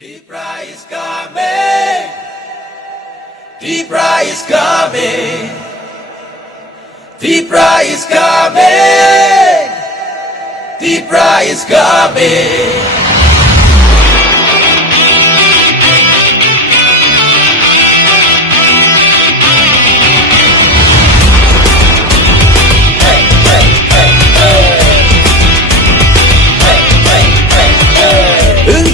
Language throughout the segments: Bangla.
Tipra is coming. Tipra is coming. Tipra is coming. Tipra is coming.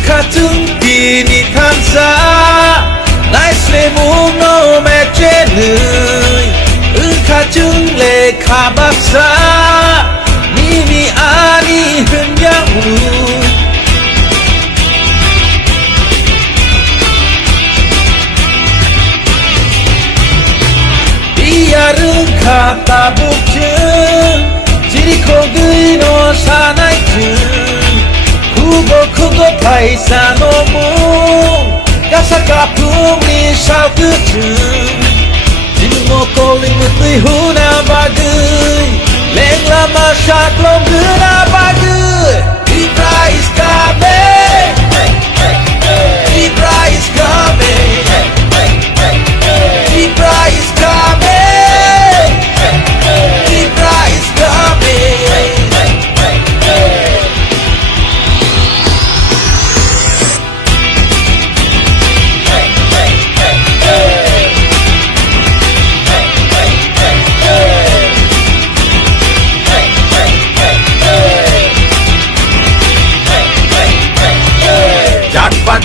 같은 비니 탐사 나의 슬레몽 놈의 죄는 은카증 레 카박사 님이 아니 흔양우 이야른 카타북증 지리코그이노 사나이증 크고 파이사노무 가사카풍이 샤우크증 지무콜링무뜨이 후나바그이 랭라마 샤클롱그나바그이 Tipra is coming. Tipra is coming. Tipra is coming. Tipra is coming.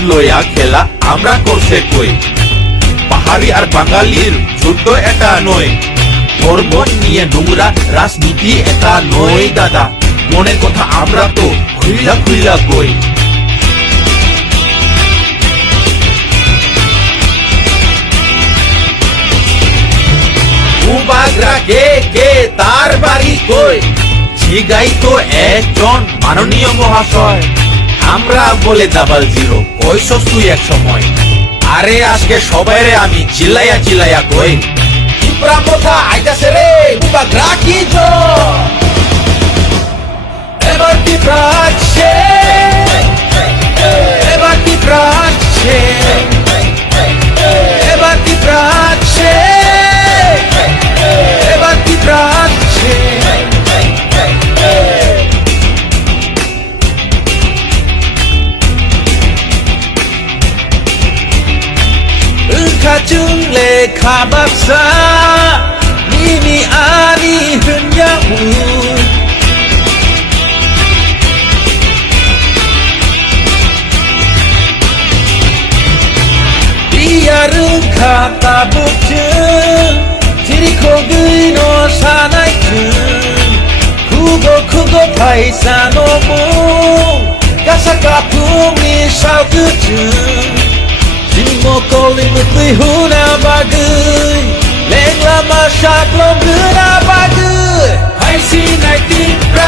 লয়া খেলা আমরা করছে কই পাহাড়ি আর বাঙালির যুদ্ধ এটা নয় ধর্ম নিয়ে নোংরা রাজনীতি এটা নয় দাদা মনের কথা আমরা তো খুইলা খুইলা কই উবাগরা কে কে তার বাড়ি কই জিগাই তো একজন মাননীয় মহাশয় আমরা বলে ডাবল জিরো কইছস তুই এক সময় আরে আজকে সবাইরে আমি চিল্লাইয়া চিল্লাইয়া কই টিপরা কথা আইতাছে রে বুবা গ্রাকি জো এবার টিপরা আছে এবার টিপরা আছে এবার টিপরা আছে এবার টিপরা আছে 은카증 레카박사 님이 아니 흔양우 이야른 카타북증 지리코그이노 사나이증 크고 파이사노무 가사카풍이 샤우크증 지무콜링무뜨이 후나바그이 랭라마 샤클롱그나바그이 하이시나이 띠프라